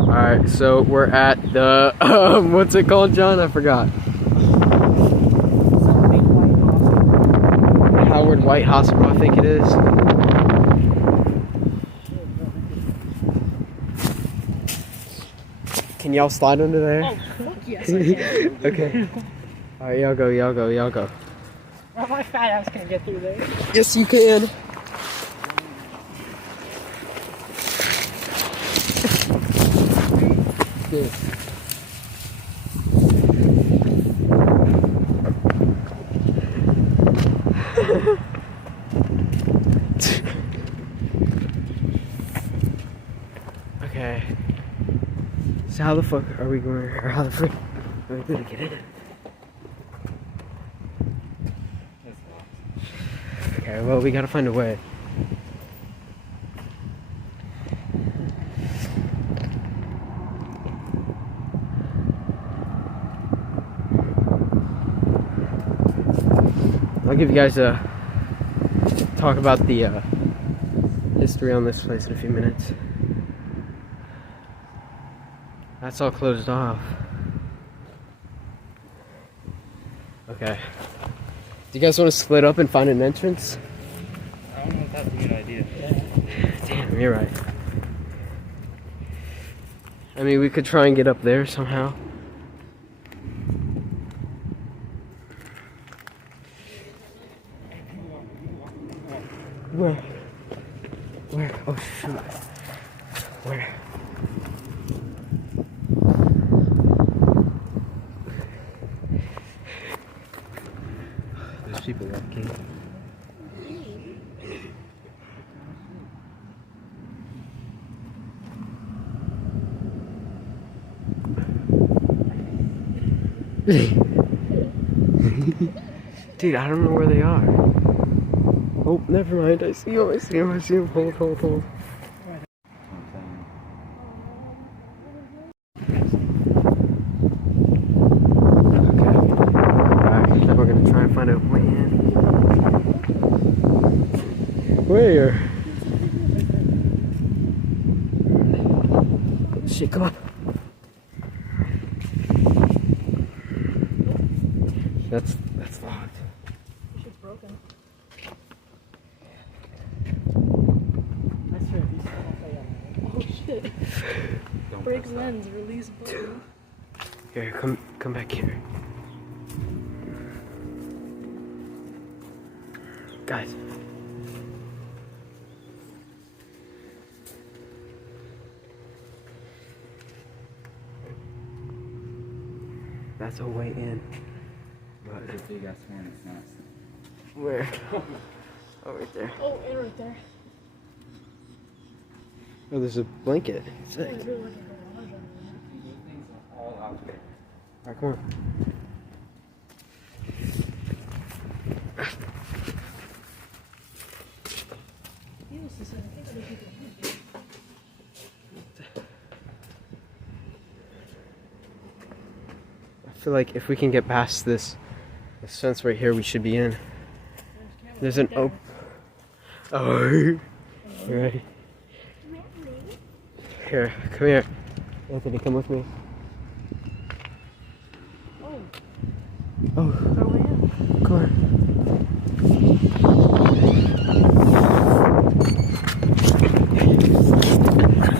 Alright, so we're at the, what's it called, John? I forgot. Howard White Hospital, I think it is. Can y'all slide under there? Oh, fuck yes, I can. Okay. Alright, y'all go, y'all go, y'all go. Well, my fat ass can get through there. Yes, you can. Yeah. Okay. So how the fuck are we going, or how the frick are we gonna get in? Okay, well, we gotta find a way. I'll give you guys a talk about the history on this place in a few minutes. That's all closed off. Okay. Do you guys want to split up and find an entrance? I don't know if that's a good idea. Damn, you're right. I mean, we could try and get up there somehow. Where? Where? Oh shoot. Where? There's people walking. Dude, I don't know where they are. Oh, never mind. I see him. I see him. I see him. Hold, hold, hold. Okay. Alright, now we're gonna try and find a way in. Where? Oh, shit, come on. That's locked. Shit's broken. Oh shit. Break lens, release button. Here, come back here. Guys. That's a way in. But It's a big ass hornet's nest. where? Oh, right there. Oh, and right there. Oh, there's a blanket. Sick. I really like a garage on Those things are all out there. Alright, come on. Needless to say, I think other people do. I feel like if we can get past this fence right here, we should be in. There's an open. Oh, you ready? Here, come here. Anthony, come with me. Oh, Oh, throw it in. come on.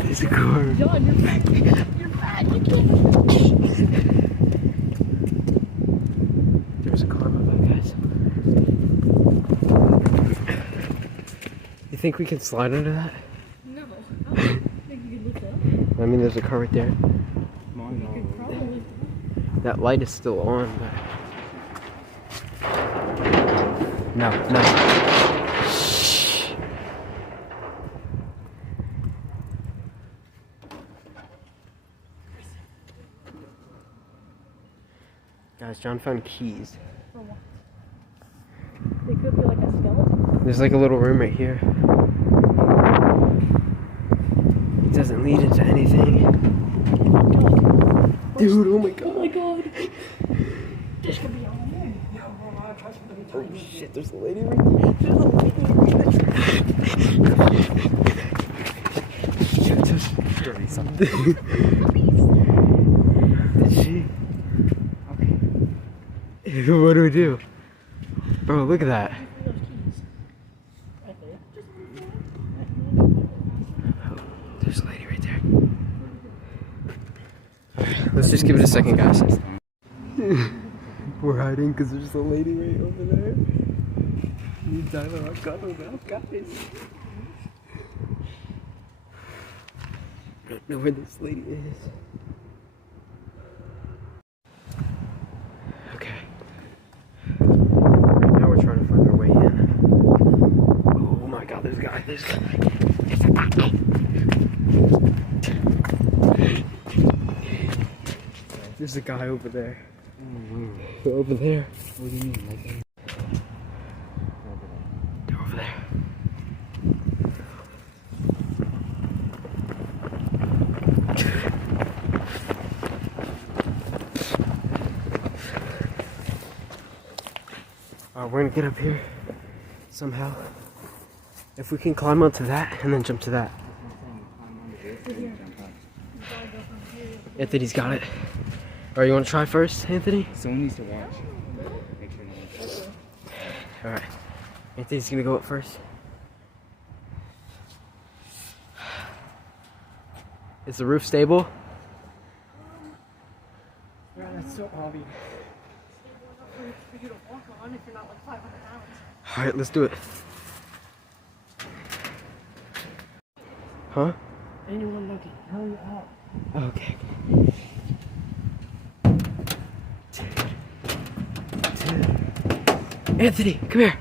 There's a car. John, you're fat. You're fat. You can't. There's a car in my back, guys. You think we can slide under that? No. I think you can lift up. I mean, there's a car right there. You could probably lift up. That light is still on, but... No, no. Shh. Guys, John found keys. For what? They could be like a skeleton. There's like a little room right here. It doesn't lead into anything. Dude, oh my god. Oh my god. This could be on there. Oh shit, there's a lady right there. There's a lady right there. Dirty something. Did she? Okay. What do we do? Bro, look at that. Those keys. Right there. Oh, there's a lady right there. Alright, let's just give it a second, guys. We're hiding because there's a lady right over there. You Tyler, I've got her now, guys. I don't know where this lady is. Okay. Right now we're trying to find our way in. Oh my god, there's a guy. There's a guy. There's a guy. There's a guy over there. Over there. What do you mean? Like, They're over there. We're gonna get up here somehow. If we can climb onto that and then jump to that. Anthony's got it. Alright, you wanna try first, Anthony? someone needs to watch. Make sure no one touches. Alright. Anthony's gonna go up first. Is the roof stable? Yeah, that's so obvious. For you to walk on if you're not like 500 pounds. Alright, let's do it. Huh? Anyone looking, hurry up. Okay. Anthony, come here.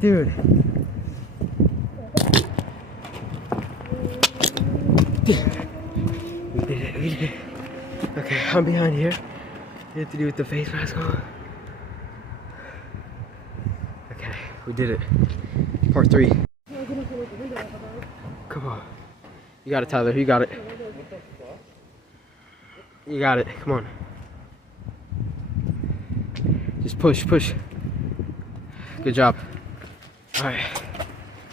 Dude. We did it, we did it. Okay, I'm behind here. Anthony with the face mask on. Okay, we did it. Part 3. Come on. You got it, Tyler. You got it. You got it. Come on. Just push, push. Good job. Alright.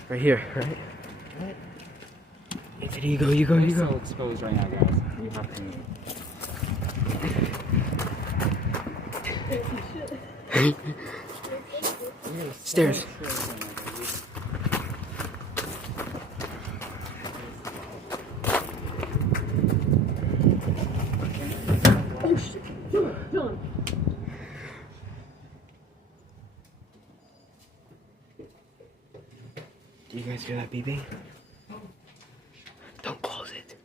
Right here, right? Anthony, you go, you go, you We're go. so exposed right now, guys. You have to move. Stairs. Oh shit. Dylan. Do you guys hear that beeping? Don't close it.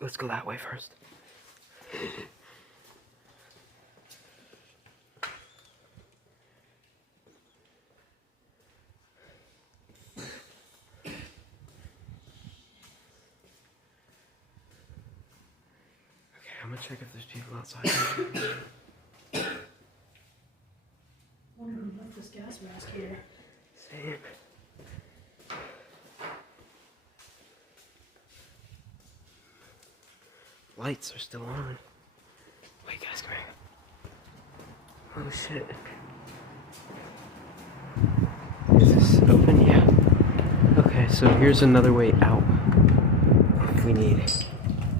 Let's go that way first. I'm gonna check if there's people outside. Wonder who left this gas mask here. Same. Lights are still on. Wait, guys, come here. Oh shit. Is this open? Yeah. Okay, so here's another way out. If we need.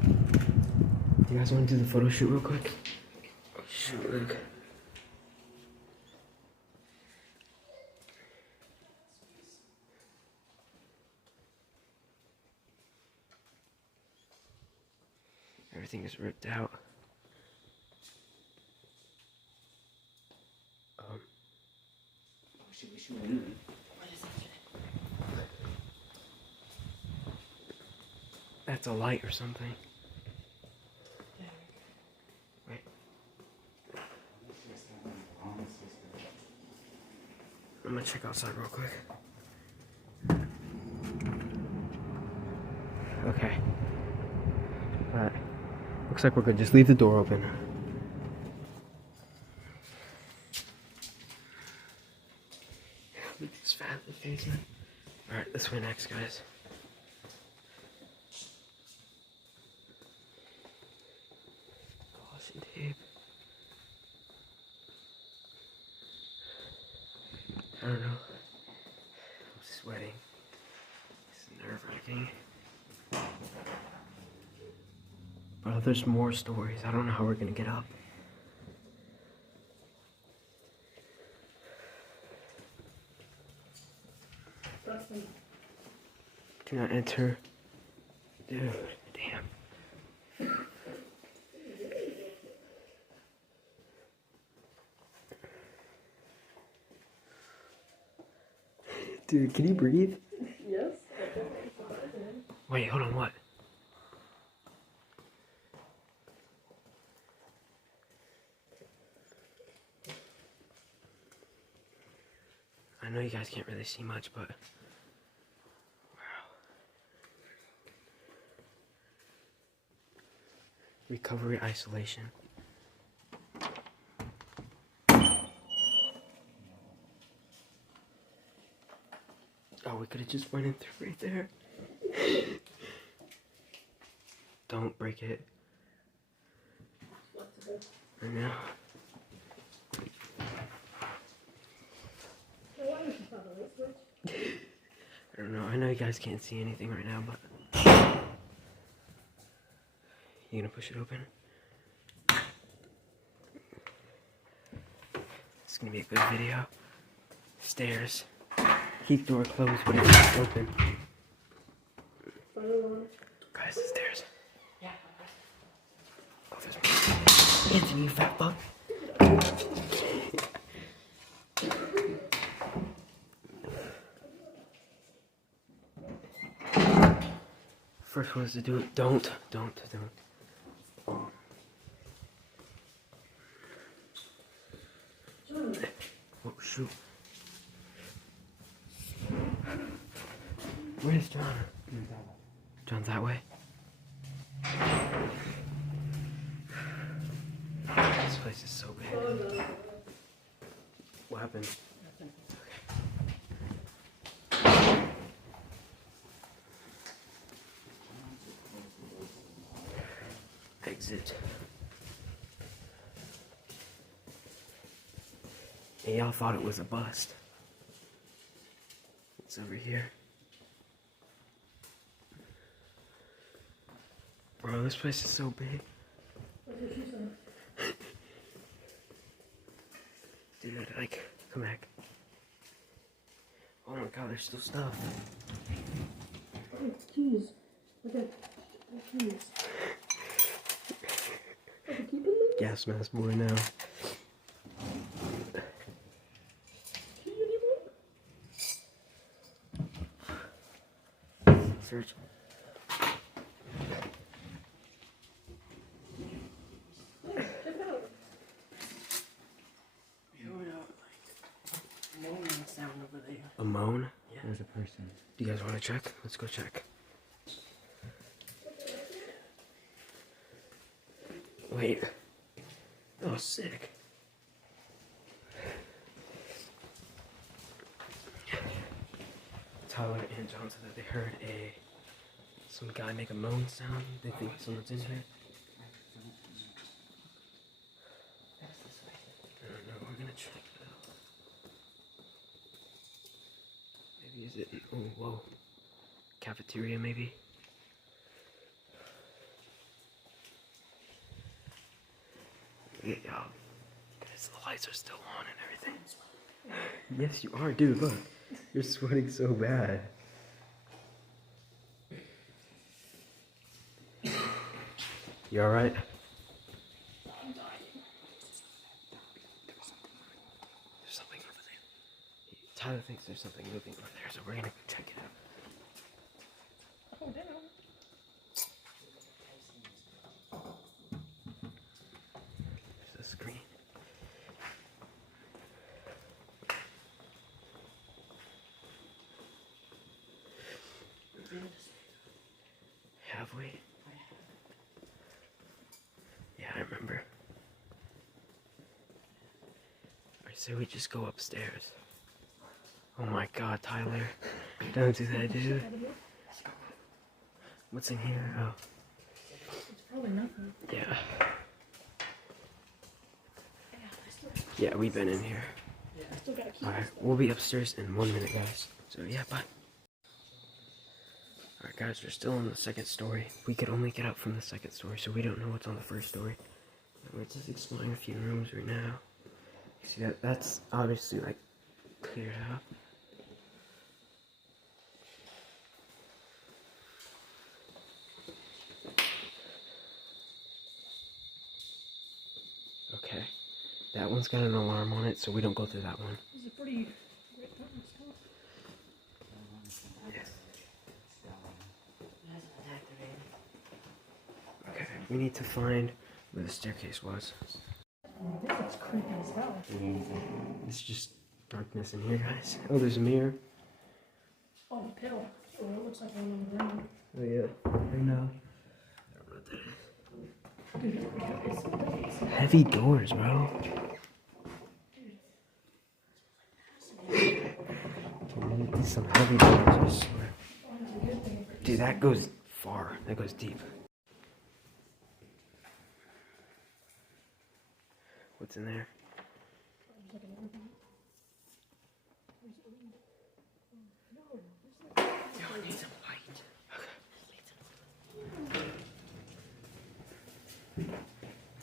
Do you guys want to do the photo shoot real quick? Oh, shoot, look. Everything is ripped out. That's a light or something. Wait. I'm gonna check outside real quick. Okay. Alright. Looks like we're good. Just leave the door open. Look at this fat staircase yet? Alright, this way next, guys. Caution tape. I don't know. I'm sweating. It's nerve-wracking. Bro, there's more stories. I don't know how we're gonna get up. Do not enter. Dude, damn. Dude, can you breathe? Yes. Wait, hold on, what? I know you guys can't really see much, but wow. Recovery isolation. Oh, we could have just went in through right there. Don't break it. I know. I don't know. I know you guys can't see anything right now, but you gonna push it open? It's gonna be a good video. Stairs. Keep door closed, but it's open. Guys, the stairs. Yeah. Oh, there's more. Anthony, you fat fuck. First one is to do it. Don't. Oh, shoot. Where's John? John's that way. This place is so big. What happened? Exit. And y'all thought it was a bust. It's over here. Bro, this place is so big. Dude, like, come back. Oh my god, there's still stuff. Keys. Okay. Keys. Gas mask boy now. Search. Sound over there. A moan? There's a person. Do you guys want to check? Let's go check. Wait. Oh, sick. Tyler and John said that they heard some guy make a moan sound. They think someone's in here. I don't know. We're gonna check it out. Maybe is it? Oh, whoa. Cafeteria, maybe. Yeah, y'all. Guys, the lights are still on and everything. Yes, you are, dude. Look, you're sweating so bad. You all right? I'm dying. There's something over there. Tyler thinks there's something moving over there, so we're gonna go check it out. Oh, damn. There's a screen. Have we? Yeah, I remember. I say we just go upstairs. Oh my god, Tyler. Don't do that, dude. What's in here? Oh. It's probably nothing. Yeah. Yeah, Yeah, we've been in here. I still gotta keep Alright, we'll be upstairs in 1 minute, guys. So, yeah, bye. Alright, guys, we're still on the second story. We could only get up from the second story, so we don't know what's on the first story. We're just exploring a few rooms right now. You see that? That's obviously, like, cleared out. Okay. That one's got an alarm on it, so we don't go through that one. This is a pretty great button stuff. Yes. Okay, we need to find where the staircase was. This looks creepy as hell. It's just darkness in here, guys. Oh, there's a mirror. Oh, a pill. Oh, it looks like one on the ground. Oh, yeah. I know. I don't know what that is. Dude, it's Heavy doors, bro. Dude, some heavy doors, I swear. Dude, that goes far. That goes deep. What's in there?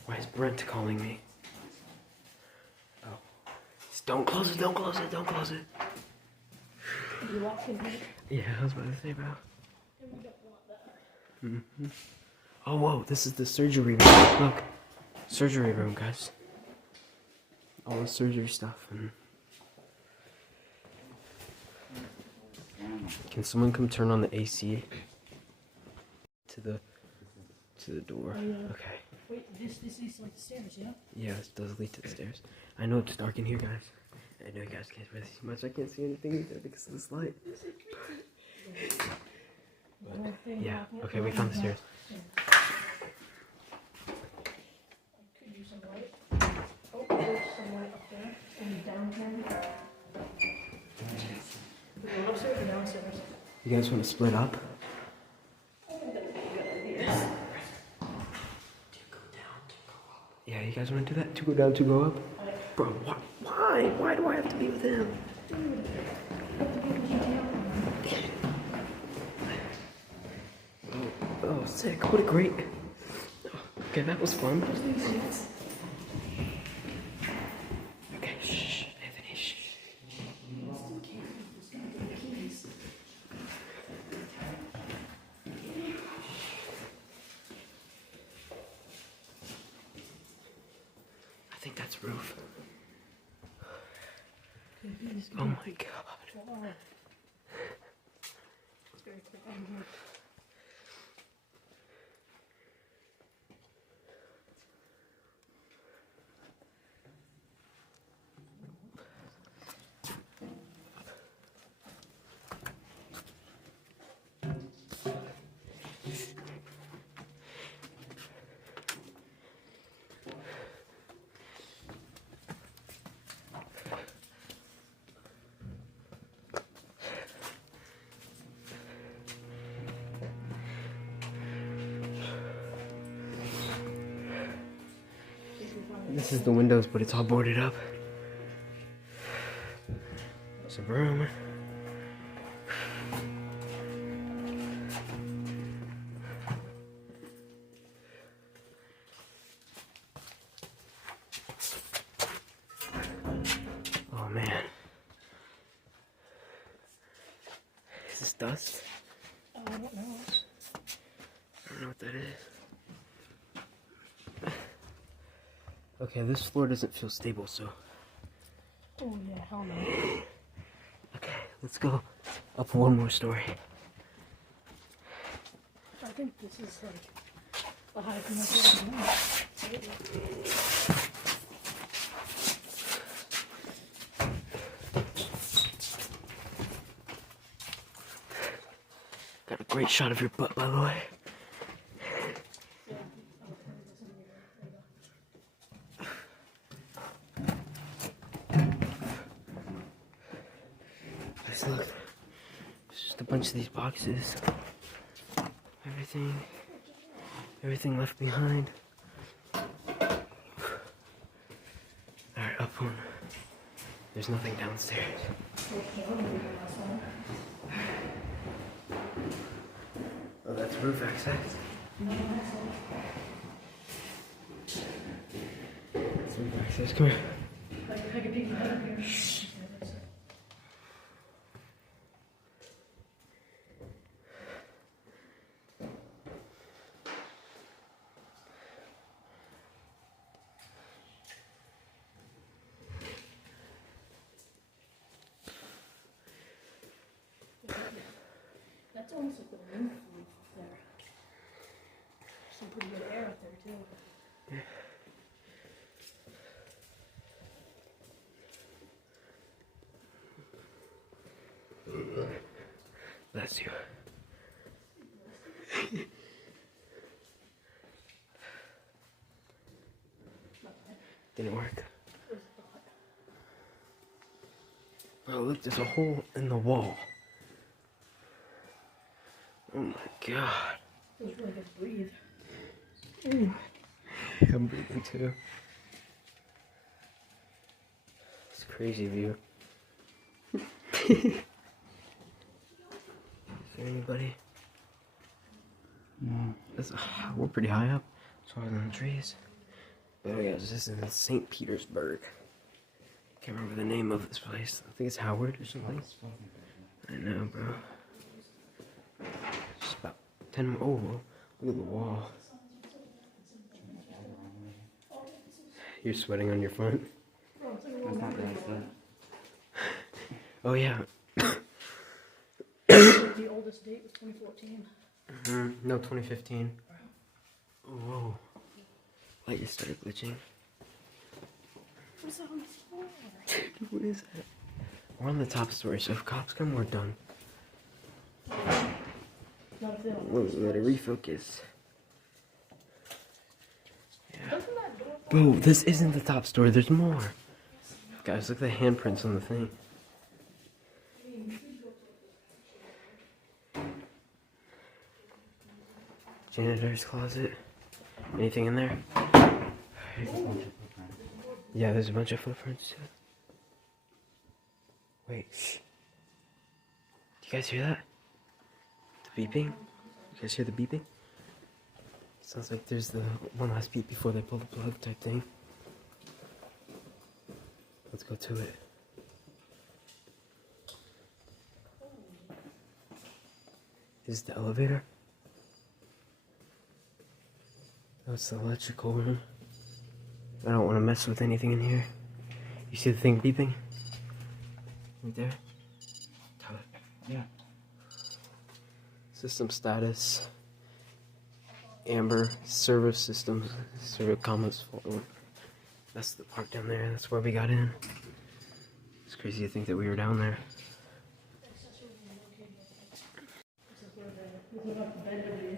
Why is Brent calling me? Oh. Don't close it, don't close it, don't close it. You locked in here. Yeah, I was about to say, bro. And we don't want that. Oh, whoa, this is the surgery room. Look. Surgery room, guys. All the surgery stuff. And can someone come turn on the AC to the door? Oh, yeah. Okay. Wait, this leads to like the stairs, yeah? Yeah, it does lead to the stairs. I know it's dark in here, guys. I know you guys can't really see much. I can't see anything either because of this light. Yeah, okay, we found the stairs. Could use some light. Oh, there's some light up there. And down here. We go upstairs or downstairs? You guys want to split up? Yeah, you guys want to do that? To go down, to go up? Bro, why? Why do I have to be with him? Oh, sick. What a great... Okay, that was fun. Okay, shh, Anthony, shh. I think that's roof. Oh my god. It's very quick on here. This is the windows, but it's all boarded up. There's a broom. Oh man. Is this dust? I don't know. I don't know what that is. Okay, this floor doesn't feel stable, so... Oh yeah, hell no. Okay, let's go up one more story. I think this is like the highest thing I've ever done. Got a great shot of your butt, by the way. guys, look. It's just a bunch of these boxes. Everything left behind. Alright, up one. There's nothing downstairs. Oh, that's roof access. That's roof access. Come here. Shh. That's almost like the roof there. Some pretty good air up there too. Bless you. Didn't work. Oh, look, there's a hole in the wall. Oh my god. Feels really good to breathe. I'm breathing too. It's a crazy view. Is there anybody? No. We're pretty high up. It's higher than the trees. But yeah, this is in St. Petersburg. Can't remember the name of this place. I think it's Howard or something. I know, bro. Just about 10. Oh, look at the wall. You're sweating on your front. That's not the right foot. Oh yeah. The oldest date was 2014. No, 2015. Oh, whoa. Light just started glitching. What's that on the floor? What is that? We're on the top story, so if cops come, we're done. Not if they don't. Whoa, we gotta refocus. Yeah. Doesn't that door Bro, this isn't the top story, there's more. Guys, look at the handprints on the thing. Janitor's closet. Anything in there? Yeah, there's a bunch of footprints too. Wait, shh. Do you guys hear that? The beeping? You guys hear the beeping? Sounds like there's the one last beep before they pull the plug type thing. Let's go to it. Is the elevator? Oh, it's the electrical room. I don't want to mess with anything in here. You see the thing beeping? Right there? Tyler. Yeah. System status. Amber. Server systems. Server comments forward. That's the part down there. That's where we got in. It's crazy to think that we were down there.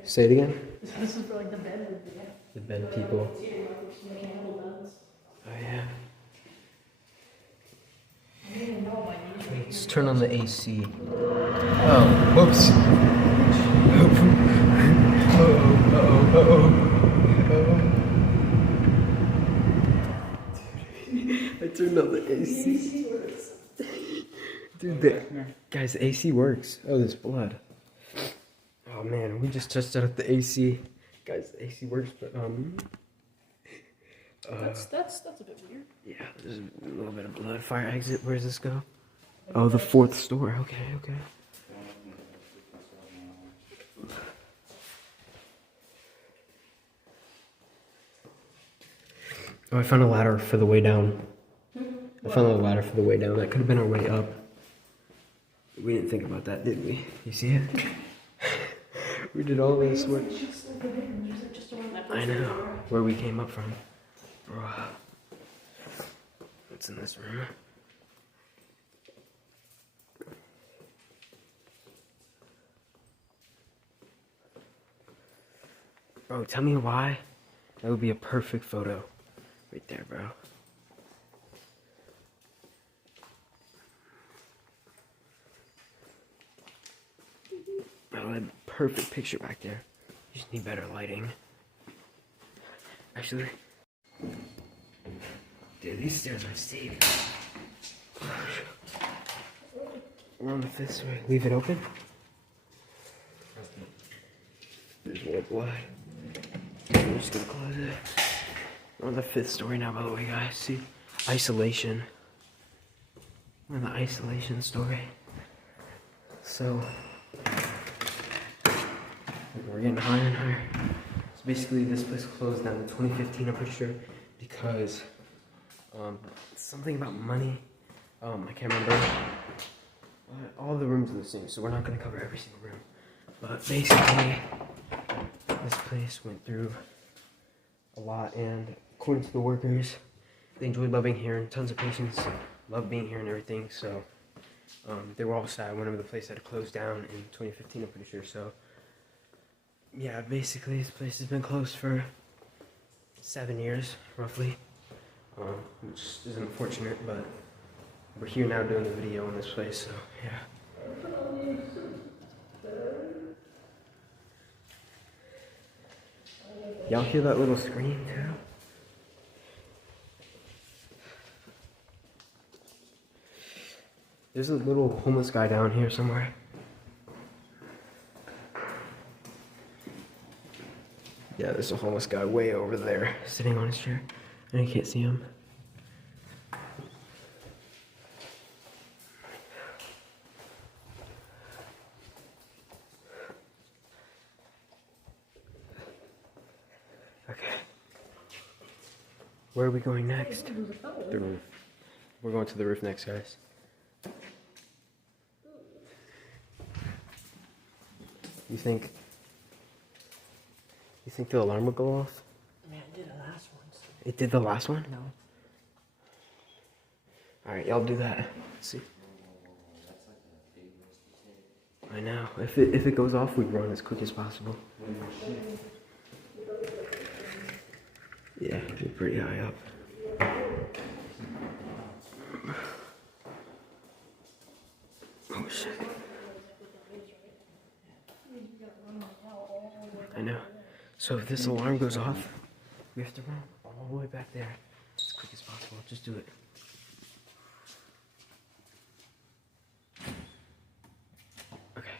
Say it again. This is for like the bed would be. The bed people. Oh yeah. Let's turn on the AC. Oh, whoops. I turned on the AC. Dude, guys, the AC works. Oh, there's blood. Oh man, we just touched out the AC. Guys, the AC works, but That's a bit weird. yeah, there's a little bit of blood. Fire exit. Where does this go? Oh, the fourth store. Okay, okay. Oh, I found a ladder for the way down. I found a ladder for the way down. That could have been our way up. We didn't think about that, did we? You see it? We did all this work. I know. Where we came up from. Bruh. What's in this room? Bro, tell me why. That would be a perfect photo. Right there, bro. a perfect picture back there. You just need better lighting. Actually, dude, these stairs are steep. We're on the 5th story. Leave it open. There's more blood. I'm just gonna close it. We're on the 5th story now, by the way, guys. See? Isolation. We're in the isolation story. So, we're getting higher and higher. So basically, this place closed down in 2015, I'm pretty sure, because something about money. I can't remember. All the rooms are the same, so we're not gonna cover every single room. But basically, this place went through a lot, and according to the workers, they enjoyed loving here, and tons of patients loved being here and everything. So they were all sad whenever the place had closed down in 2015, I'm pretty sure. So yeah, basically this place has been closed for 7 years, roughly, which is unfortunate, but we're here now doing the video on this place, so yeah. Y'all hear that little scream too? There's a little homeless guy down here somewhere. Yeah, there's a homeless guy way over there, sitting on his chair, and I can't see him. Okay. Where are we going next? The roof. We're going to the roof next, guys. You think the alarm would go off? I mean, I did the last one. So. It did the last one? No. Alright, y'all do that. Let's see. I know. If it goes off, we run as quick as possible. Yeah, we're pretty high up. Oh shit. I know. So if this alarm goes off, we have to run all the way back there as quick as possible. Just do it. Okay.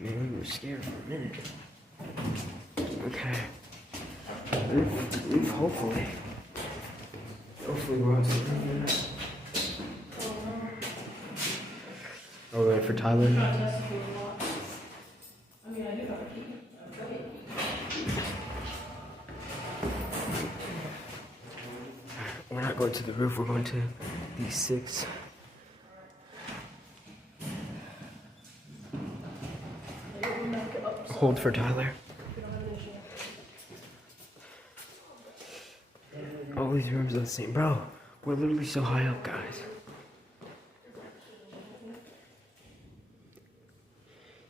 Man, we were scared for a minute. Okay. Roof, hopefully. Hopefully we're on something. Are we waiting for Tyler? We're not going to the roof, we're going to the 6. Hold for Tyler. All these rooms are the same. Bro, we're literally so high up, guys.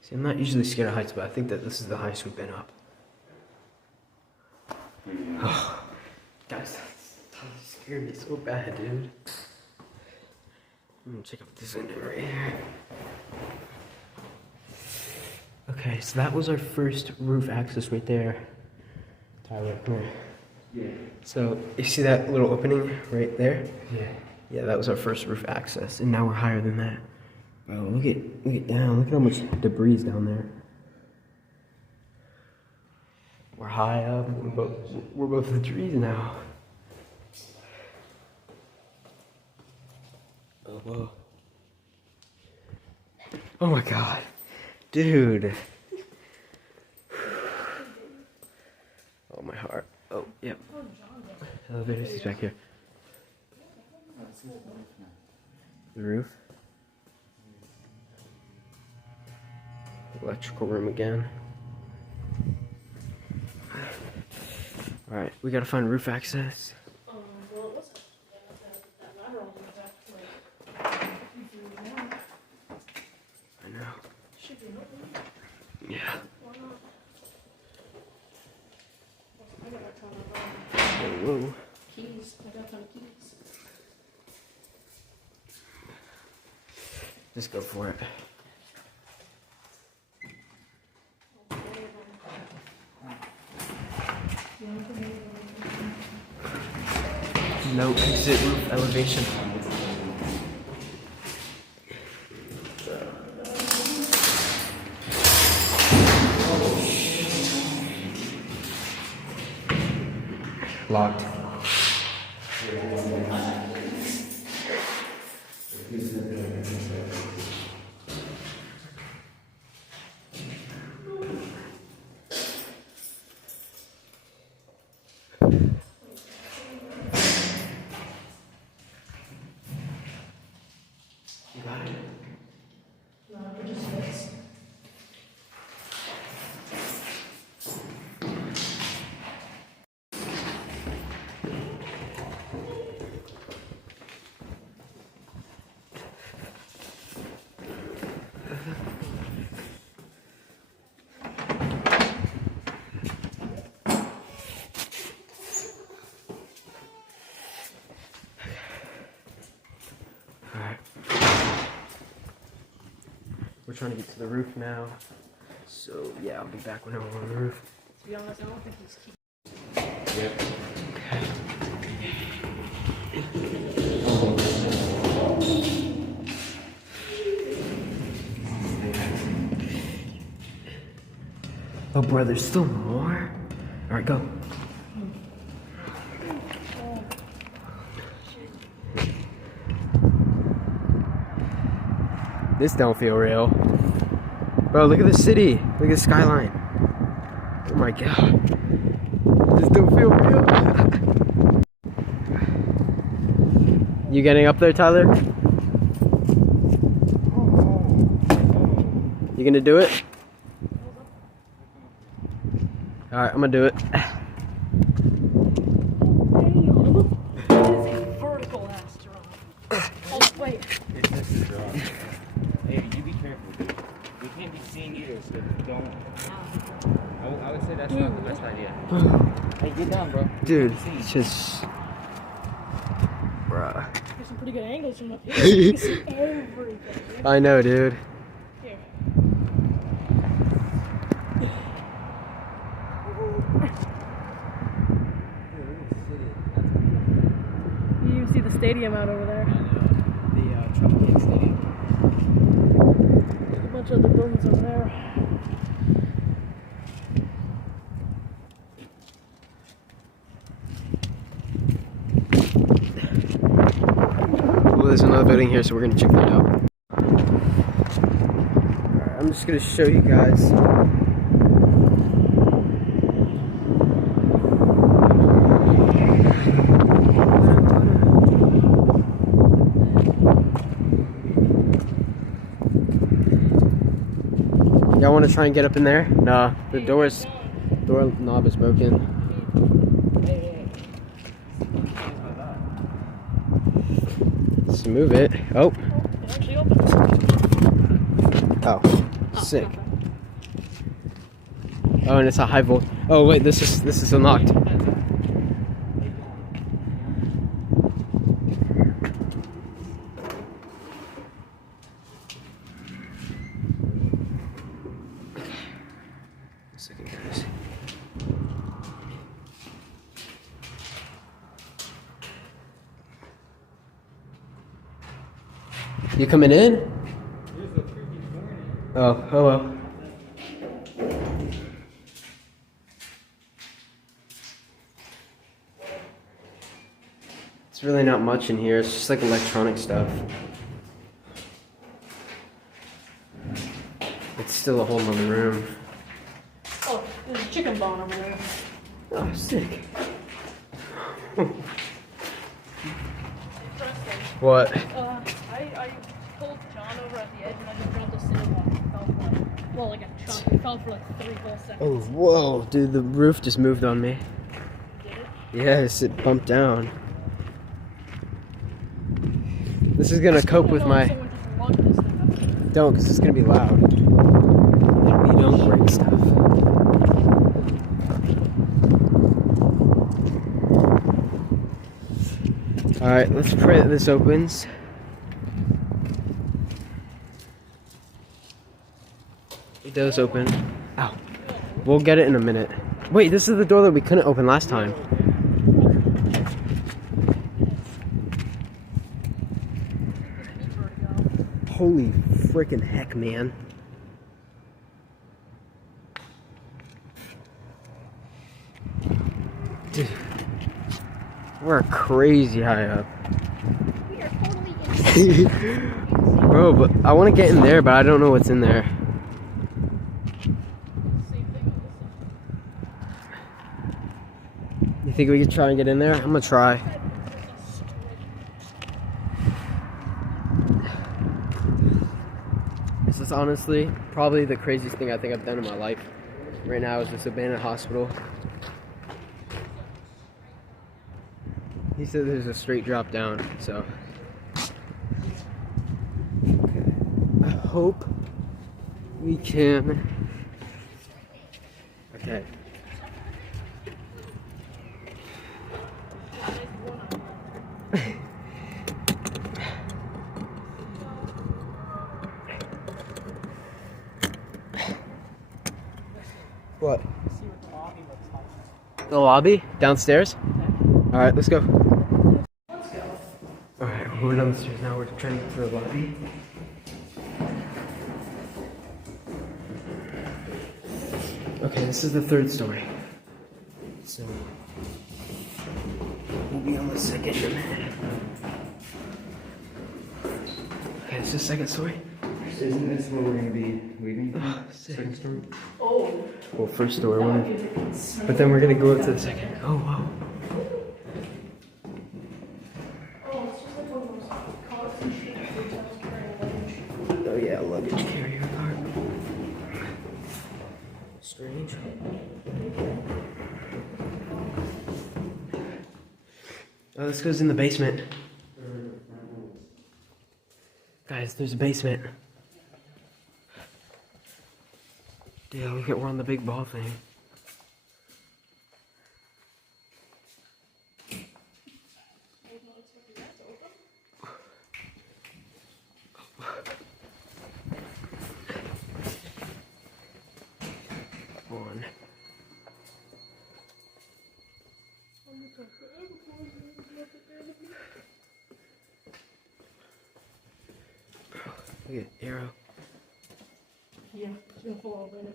See, I'm not usually scared of heights, but I think that this is the highest we've been up. Oh, guys, that scared me so bad, dude. I'm gonna check out this window right here. Okay, so that was our first roof access right there. Tyler, come here. Yeah. So, you see that little opening right there? Yeah. Yeah, that was our first roof access, and now we're higher than that. Bro, look at down. Look at how much debris is down there. We're high up. We're above the trees now. Oh, whoa. Oh my god. Dude. Oh, my heart. Oh, yep. Elevator, he's back here. The roof. Electrical room again. Alright, we gotta find roof access. Well, it was that ladder on the back, like, I know. should be open. Yeah. Why not? I gotta turn my Whoa. keys. I gotta turn the keys. Just go for it. No exit roof elevation. Locked. You got it? No, it just fits. Alright. We're trying to get to the roof now. So yeah, I'll be back when we're on the roof. To be honest, I don't think he's keeping. Yep. Oh bro, there's still more? Alright, go. This don't feel real. Bro, look at the city. Look at the skyline. Oh my god. This don't feel real. You getting up there, Tyler? You gonna do it? Alright, I'm gonna do it. It's a vertical ass drop. Oh, wait. It's just a drop. Hey, you be careful, dude. We can't be seeing either, so don't. I would say that's not the best idea. Hey, get down, bro. Dude, it's just... Bruh. There's some pretty good angles from up here. You can see everything. I know, dude. Here. You even see the stadium out over there. The Tropicana Stadium. There's a bunch of other buildings over there. Well, there's another building here, so we're gonna check that out. Alright, I'm just gonna show you guys. Y'all want to try and get up in there? Nah, the door knob is broken. Let's move it. Oh. It actually opens. Oh. Sick. Oh, and it's a high volt. Oh wait, this is unlocked. A second, guys. You coming in? Oh, hello. It's really not much in here. It's just like electronic stuff. It's still a whole nother room. Oh, there's a chicken bone over there. Oh, sick. What? I pulled John over at the edge and I just dropped a single one. It fell for like, well, like a chunk. It fell for like 3 whole seconds. Oh, whoa, dude, the roof just moved on me. Did it? Yes, it bumped down. This is gonna cope with my... Someone just lugged this thing up. Don't, because it's gonna be loud. And we don't break stuff. Alright, let's pray that this opens. does open. Ow. We'll get it in a minute. Wait, this is the door that we couldn't open last time. Holy freaking heck, man. Dude. We're crazy high up. We are totally in. Bro, but I want to get in there, but I don't know what's in there. Same thing on You think we could try and get in there? I'm gonna try. This is honestly probably the craziest thing I think I've done in my life. Right now is this abandoned hospital. He said there's a straight drop down, so I hope we can. Okay. What? The lobby? Downstairs? Alright, let's go. Alright, we're going down the stairs now. We're trying to get to the lobby. Okay, this is the third story. So, we'll be on the second in a minute. Okay, this is the second story. Isn't this where we're gonna be leaving? Second story? Well, first story one. But then we're gonna go up to the second. Oh, wow. Oh, yeah, luggage carrier cart. Strange. Oh, this goes in the basement. Guys, there's a basement. Yeah, look at we're on the big ball thing. On. Look at arrow. Yeah, it's gonna fall over in it.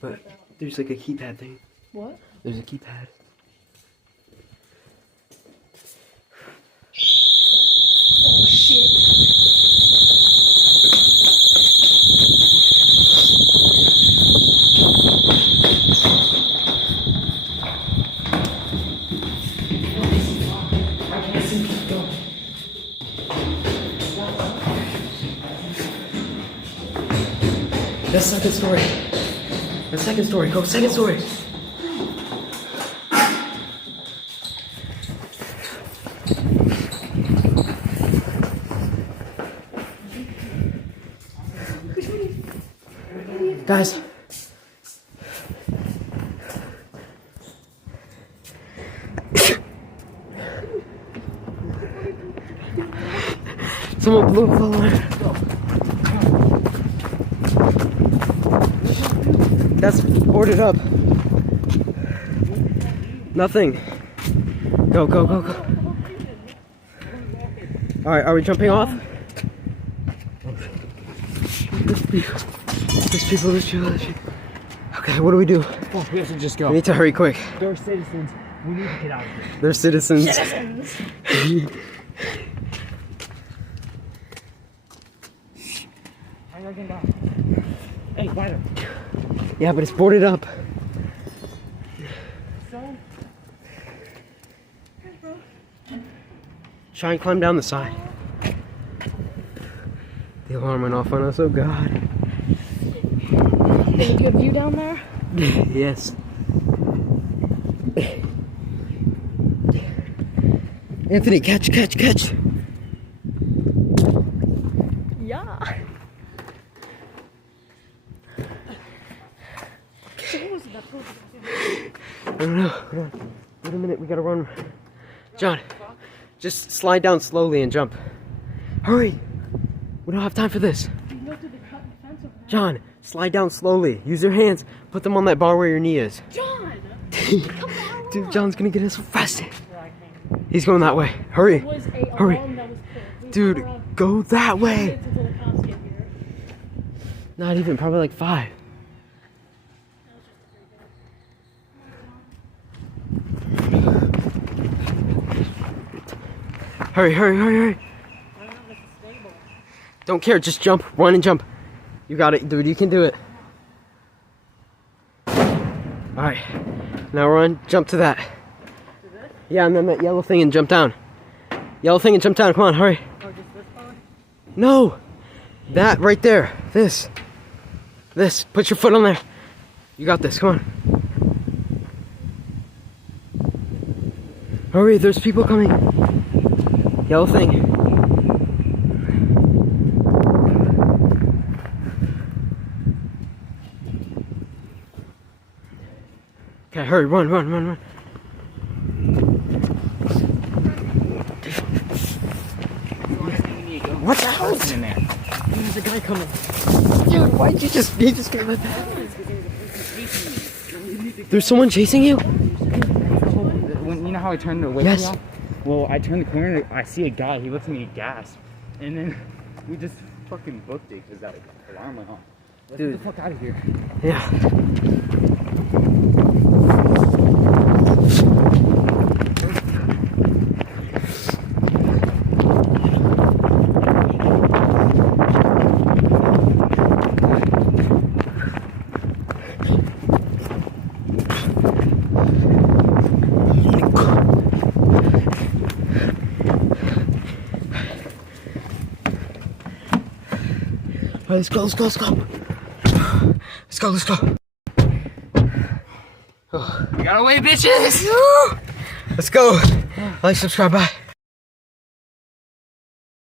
But there's like a keypad thing. What? There's a keypad. Oh shit. I can't see. Go. The second story. The second story. Go, second story. Guys. Someone blew up the alarm. That's boarded up. Nothing. Go, go, go, go. Alright, are we jumping off? There's people. Okay, what do we do? Oh, we have to just go. We need to hurry quick. They're citizens. We need to get out of here. They're citizens. Hey, ladder. Yeah, but it's boarded up. So? Try and climb down the side. The alarm went off on us, oh god. Any good view down there? Yes. Anthony, catch. Yeah. So what was it that told you? I don't know. Hold on. Wait a minute, we gotta run. John, just slide down slowly and jump. Hurry! We don't have time for this. You know, through the cut and fence over there. John, Slide down slowly. Use your hands. Put them on that bar where your knee is. John! Come on! Dude, John's gonna get us arrested. Yeah, I can't. He's going that way. Hurry. It was a Hurry. alarm that was pulled. We Dude, hung around go that 10 way. minutes until the cops get here. Not even, probably like 5. Hurry, hurry, hurry, hurry. I don't know if it's stable. Don't care, just jump. Run and jump. You got it, dude. You can do it. Alright. Now run, jump to that. To this? Yeah, and then that yellow thing and jump down. Yellow thing and jump down. Come on, hurry. Or just this one? No! That right there. This. This. Put your foot on there. You got this. Come on. Hurry, there's people coming. Yellow thing. Okay, hurry, run, run, run, run. What the hell? In there. There's a guy coming. Dude, why'd you just, he just gave it back? There's someone chasing you? When, you know how I turned away Yes. from y'all? Well, I turned the corner, I see a guy, he looks at me gasp. And then we just fucking booked it because that alarm went off. Let's Dude. get the fuck out of here. Yeah. All right, let's go, let's go, let's go. Let's go, let's go. We got away, bitches! Let's go. Like, subscribe, bye.